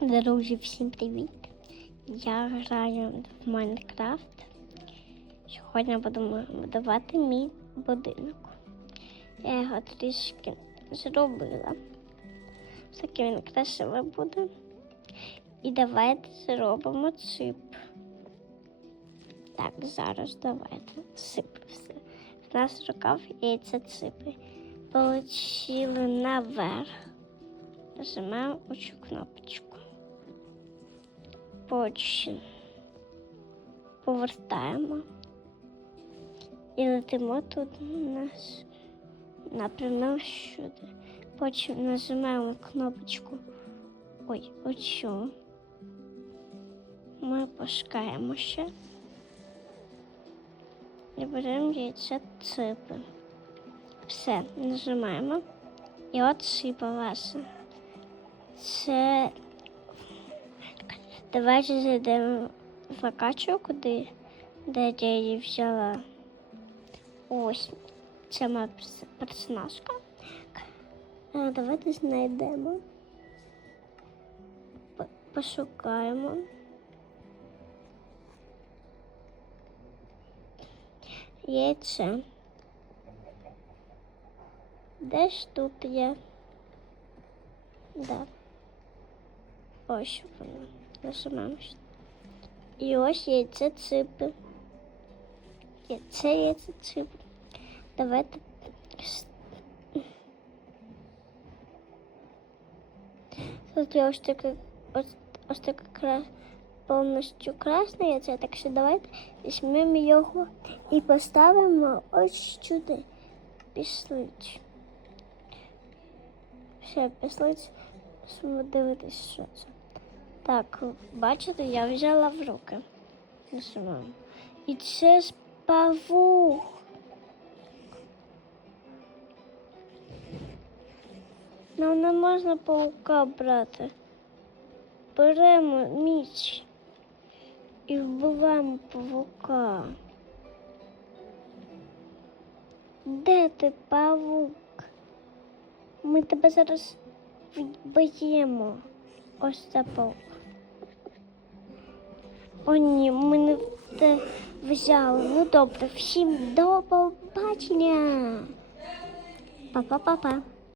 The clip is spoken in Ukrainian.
Друзі, всім привіт! Я граю в Майнкрафт. Сьогодні будемо будувати мій будинок. Я його трішки зробила. Такий він красивий буде. І давайте зробимо цип. Так, зараз давайте. Цип все. В нас рукав яйця ципи. Получили наверх. Нажимаємо цю кнопочку. Потім повертаємо і летимо тут нас напряму сюди. Потім нажимаємо кнопочку. Ой, оцю. Ми пускаємо ще. І беремо яйця ципи. Все, нажимаємо. І от ципа ваша. Це давайте зайдемо в локацію, куди де я її взяла. Ось. Це моя персонажка. Давайте знайдемо. Пошукаємо. Яйце. Десь тут є. Да. Ось воно. Нажимаємо. І ось яйце ципи. Яйце яйце ципи. Давайте. с- Тут є ось таке, ось, ось таке кра... повністю красне яйце, так що давайте візьмемо його і поставимо ось сюди. Пішлить. Все, пішлить. Дивитись, що це. Так, бачите, я взяла в руки. Нажимаю. І це ж павук. Нам не можна паука брати. Беремо міч і вбиваємо павука. Де ти, павук? Ми тебе зараз відбиємо. Ось це паук. О, ні, ми не те взяли. Ну добре, всім до побачення. Па-па-па-па.